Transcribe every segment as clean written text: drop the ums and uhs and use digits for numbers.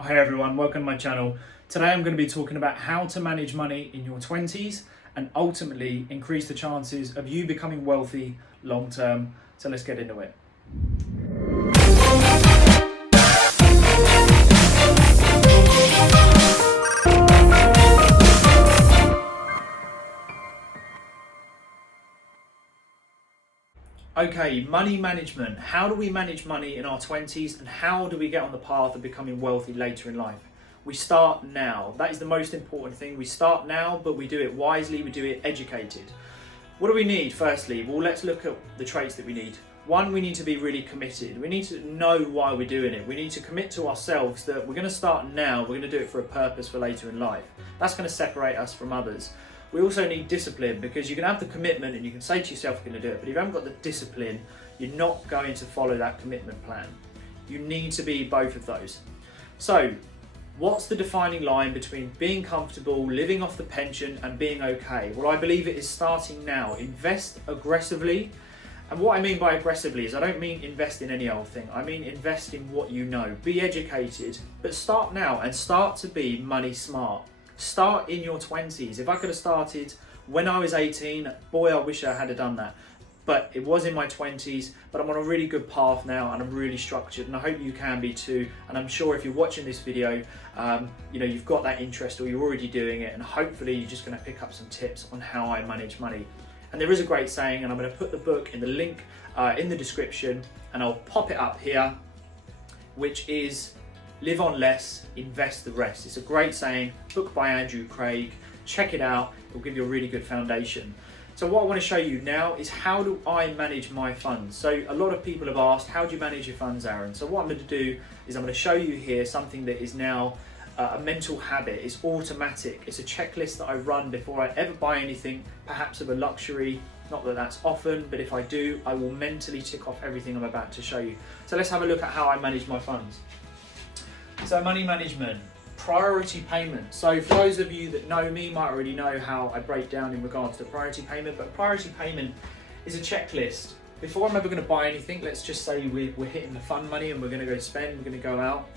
Hi everyone, welcome to my channel. Today I'm going to be talking about how to manage money in your 20s and ultimately increase the chances of you becoming wealthy long term. So let's get into it. Okay, money management. How do we manage money in our 20s and how do we get on the path of becoming wealthy later in life? We start now. That is the most important thing. We start now, but we do it wisely, we do it educated. What do we need firstly? Well, let's look at the traits that we need. One, we need to be really committed. We need to know why we're doing it. We need to commit to ourselves that we're going to start now, we're going to do it for a purpose for later in life. That's going to separate us from others. We also need discipline, because you can have the commitment and you can say to yourself you're going to do it, but if you haven't got the discipline, you're not going to follow that commitment plan. You need to be both of those. So, what's the defining line between being comfortable, living off the pension, and being okay? Well, I believe it is starting now. Invest aggressively. And what I mean by aggressively is I don't mean invest in any old thing. I mean invest in what you know. Be educated, but start now and start to be money smart. Start in your 20s. If I could have started when I was 18, boy, I wish I had done that. But it was in my 20s, but I'm on a really good path now and I'm really structured, and I hope you can be too. And I'm sure if you're watching this video, you've got that interest or you're already doing it, and hopefully you're just going to pick up some tips on how I manage money. And there is a great saying, and I'm going to put the book in the link in the description, and I'll pop it up here, which is live on less, invest the rest. It's a great saying, book by Andrew Craig. Check it out, it'll give you a really good foundation. So what I want to show you now is how do I manage my funds. So a lot of people have asked, how do you manage your funds, Aaron? So what I'm going to do is I'm going to show you here something that is now a mental habit. It's automatic. It's a checklist that I run before I ever buy anything, perhaps of a luxury. Not that that's often, but if I do, I will mentally tick off everything I'm about to show you. So let's have a look at how I manage my funds. So money management, priority payment. So for those of you that know me might already know how I break down in regards to priority payment, but priority payment is a checklist. Before I'm ever going to buy anything, let's just say we're hitting the fun money and we're going to go spend, we're going to go out.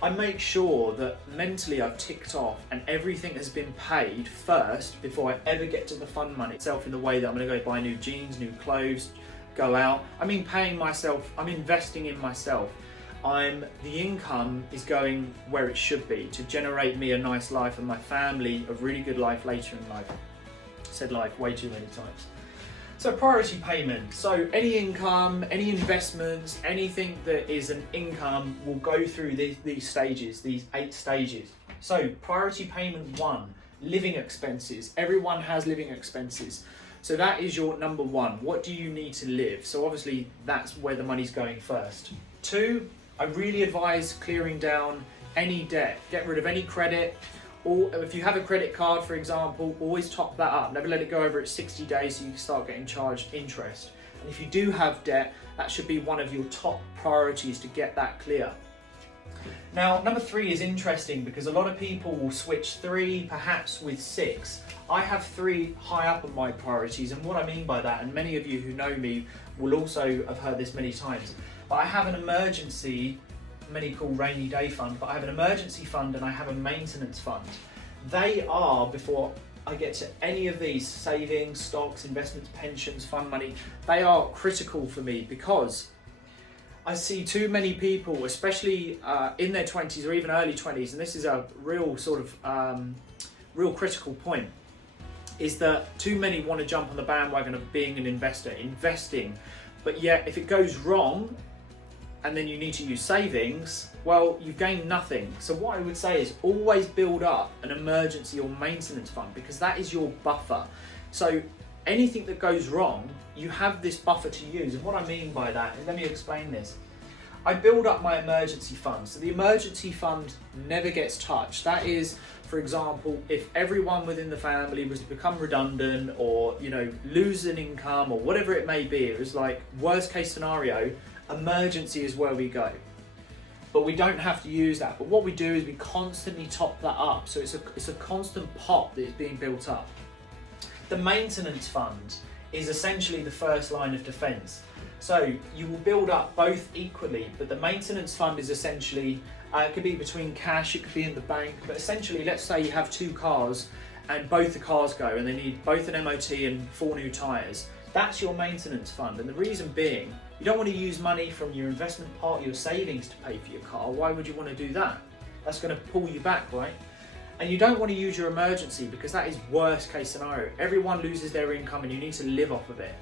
I make sure that mentally I've ticked off and everything has been paid first before I ever get to the fun money itself, in the way that I'm going to go buy new jeans, new clothes, go out. I mean paying myself, I'm investing in myself. The income is going where it should be to generate me a nice life and my family a really good life later in life. I said life way too many times. So priority payment. So any income, any investments, anything that is an income will go through these stages, these 8 stages. So priority payment 1, living expenses. Everyone has living expenses. So that is your number 1. What do you need to live? So obviously that's where the money's going first. 2, I really advise clearing down any debt. Get rid of any credit, or if you have a credit card, for example, always top that up. Never let it go over at 60 days so you can start getting charged interest. And if you do have debt, that should be one of your top priorities to get that clear. Now, number 3 is interesting because a lot of people will switch 3 perhaps with 6. I have 3 high up on my priorities, and what I mean by that, and many of you who know me will also have heard this many times, but I have an emergency, many call rainy day fund, but I have an emergency fund and I have a maintenance fund. They are, before I get to any of these, savings, stocks, investments, pensions, fund money, they are critical for me because I see too many people, especially in their 20s or even early 20s, and this is a real sort of real critical point, is that too many want to jump on the bandwagon of being an investor, investing, but yet if it goes wrong and then you need to use savings, well, you've gained nothing. So what I would say is always build up an emergency or maintenance fund, because that is your buffer. So anything that goes wrong, you have this buffer to use. And what I mean by that is, let me explain this. I build up my emergency fund. So the emergency fund never gets touched. That is, for example, if everyone within the family was to become redundant or, lose an income or whatever it may be, it was like worst case scenario, emergency is where we go. But we don't have to use that. But what we do is we constantly top that up. So it's a constant pot that is being built up. The maintenance fund is essentially the first line of defense. So you will build up both equally, but the maintenance fund is essentially It could be between cash, it could be in the bank, but essentially, let's say you have 2 cars and both the cars go and they need both an MOT and 4 new tyres. That's your maintenance fund, and the reason being, you don't want to use money from your investment part of your savings to pay for your car. Why would you want to do that? That's going to pull you back, right? And you don't want to use your emergency, because that is worst case scenario. Everyone loses their income and you need to live off of it.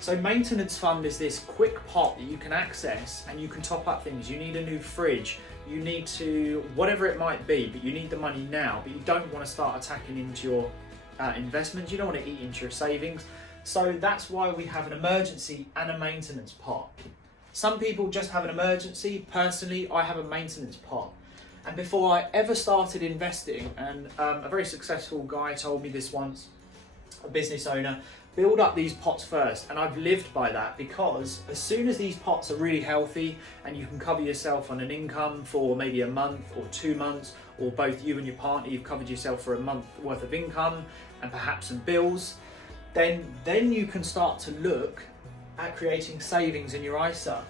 So maintenance fund is this quick pot that you can access and you can top up things. You need a new fridge, you need to, whatever it might be, but you need the money now, but you don't want to start attacking into your investments. You don't want to eat into your savings. So that's why we have an emergency and a maintenance pot. Some people just have an emergency. Personally, I have a maintenance pot. And before I ever started investing, and a very successful guy told me this once, a business owner, build up these pots first. And I've lived by that, because as soon as these pots are really healthy and you can cover yourself on an income for maybe a month or 2 months, or both you and your partner, you've covered yourself for a month worth of income and perhaps some bills, then you can start to look at creating savings in your ISA.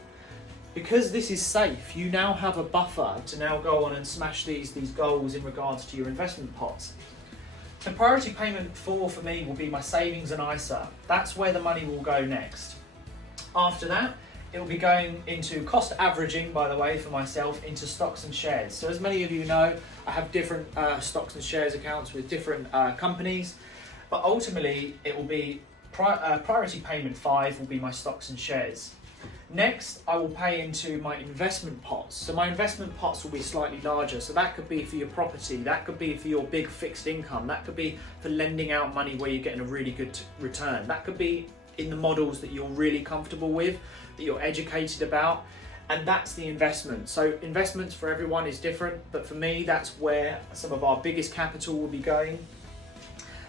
Because this is safe, you now have a buffer to now go on and smash these goals in regards to your investment pots. The priority payment 4 for me will be my savings and ISA. That's where the money will go next. After that, it will be going into cost averaging, by the way, for myself, into stocks and shares. So as many of you know, I have different stocks and shares accounts with different companies, but ultimately it will be priority payment 5 will be my stocks and shares. Next, I will pay into my investment pots. So my investment pots will be slightly larger. So that could be for your property, that could be for your big fixed income, that could be for lending out money where you're getting a really good return. That could be in the models that you're really comfortable with, that you're educated about, and that's the investment. So investments for everyone is different, but for me, that's where some of our biggest capital will be going.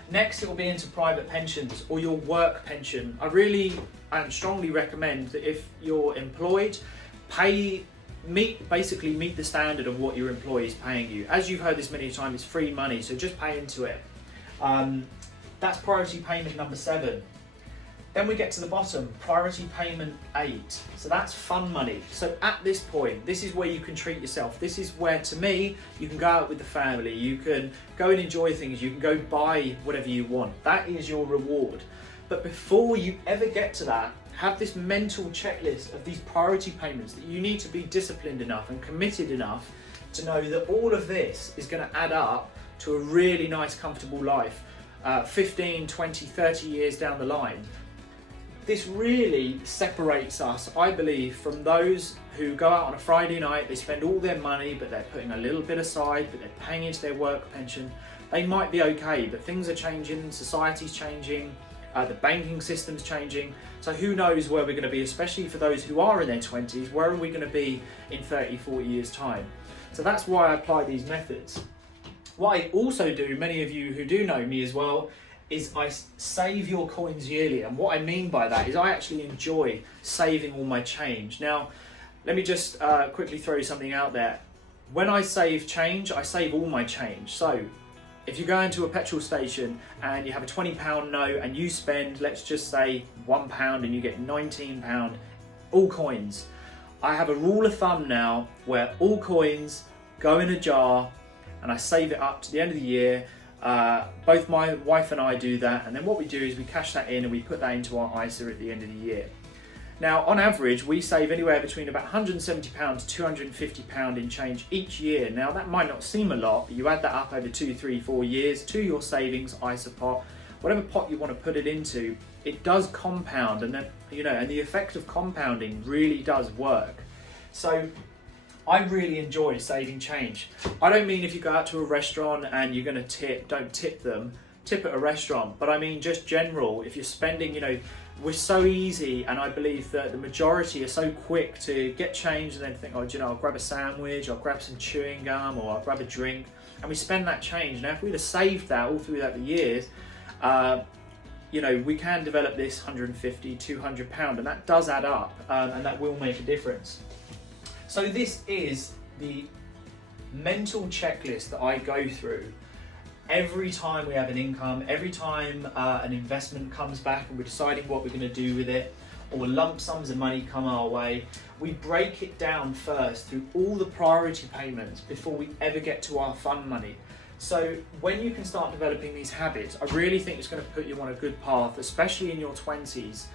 Next, it will be into private pensions or your work pension. I really and strongly recommend that if you're employed, basically meet the standard of what your employee is paying you. As you've heard this many times, it's free money, so just pay into it. That's priority payment number 7. Then we get to the bottom, priority payment 8. So that's fun money. So at this point, this is where you can treat yourself. This is where, to me, you can go out with the family, you can go and enjoy things, you can go buy whatever you want. That is your reward. But before you ever get to that, have this mental checklist of these priority payments that you need to be disciplined enough and committed enough to know that all of this is going to add up to a really nice, comfortable life 15, 20, 30 years down the line. This really separates us, I believe, from those who go out on a Friday night, they spend all their money, but they're putting a little bit aside, but they're paying into their work pension. They might be okay, but things are changing, society's changing, the banking system's changing. So who knows where we're going to be, especially for those who are in their 20s, where are we going to be in 30, 40 years time? So that's why I apply these methods. What I also do, many of you who do know me as well, is I save your coins yearly. And what I mean by that is I actually enjoy saving all my change. Now, let me just quickly throw something out there. When I save change, I save all my change. So if you go into a petrol station and you have a £20 note and you spend, let's just say £1 and you get £19, all coins. I have a rule of thumb now where all coins go in a jar and I save it up to the end of the year. Both my wife and I do that, and then what we do is we cash that in and we put that into our ISA at the end of the year. Now, on average, we save anywhere between about £170 to £250 in change each year. Now, that might not seem a lot, but you add that up over 2, 3, 4 years to your savings ISA pot, whatever pot you want to put it into, it does compound, and then, and the effect of compounding really does work. So I really enjoy saving change. I don't mean if you go out to a restaurant and you're going to tip, don't tip them, tip at a restaurant. But I mean just general, if you're spending, we're so easy, and I believe that the majority are so quick to get change and then think, I'll grab a sandwich, I'll grab some chewing gum, or I'll grab a drink, and we spend that change. Now, if we'd have saved that all through the years, we can develop this £150, £200, and that does add up, and that will make a difference. So this is the mental checklist that I go through every time we have an income, every time an investment comes back and we're deciding what we're going to do with it. or lump sums of money come our way, we break it down first through all the priority payments before we ever get to our fun money. So when you can start developing these habits, I really think it's going to put you on a good path, especially in your 20s,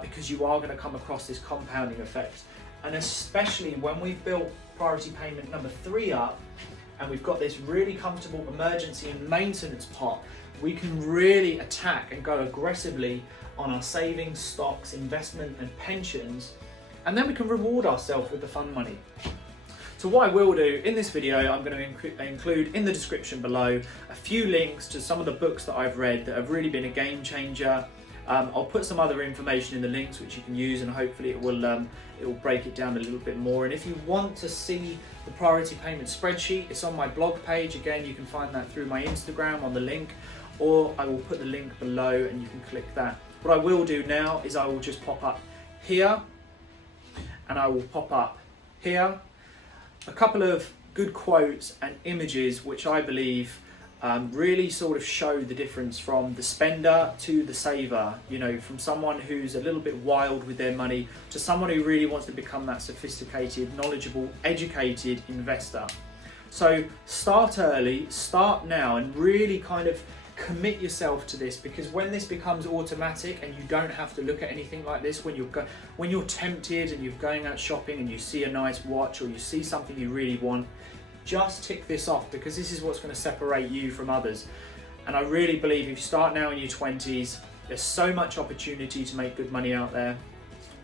because you are going to come across this compounding effect. And especially when we've built priority payment number 3 up, and we've got this really comfortable emergency and maintenance pot, we can really attack and go aggressively on our savings, stocks, investment and pensions, and then we can reward ourselves with the fun money. So what I will do in this video, I'm going to include in the description below a few links to some of the books that I've read that have really been a game changer. I'll put some other information in the links which you can use, and hopefully it will break it down a little bit more. And if you want to see the priority payment spreadsheet, it's on my blog page. Again, you can find that through my Instagram on the link, or I will put the link below and you can click that. What I will do now is I will just pop up here, and I will pop up here a couple of good quotes and images which I believe really sort of show the difference from the spender to the saver, you know, from someone who's a little bit wild with their money to someone who really wants to become that sophisticated, knowledgeable, educated investor. So start early, start now, and really kind of commit yourself to this, because when this becomes automatic and you don't have to look at anything like this, when you're tempted and you're going out shopping and you see a nice watch or you see something you really want, just tick this off, because this is what's going to separate you from others. And I really believe if you start now in your 20s, there's so much opportunity to make good money out there.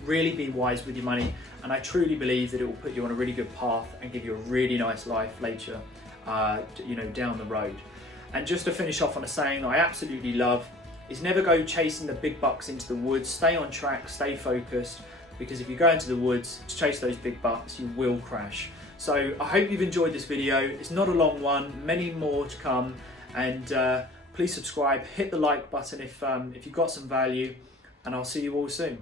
Really be wise with your money, and I truly believe that it will put you on a really good path and give you a really nice life later, down the road. And just to finish off on a saying that I absolutely love is never go chasing the big bucks into the woods. Stay on track, stay focused, because if you go into the woods to chase those big bucks, you will crash. So I hope you've enjoyed this video. It's not a long one, many more to come, and please subscribe, hit the like button if you got some value, and I'll see you all soon.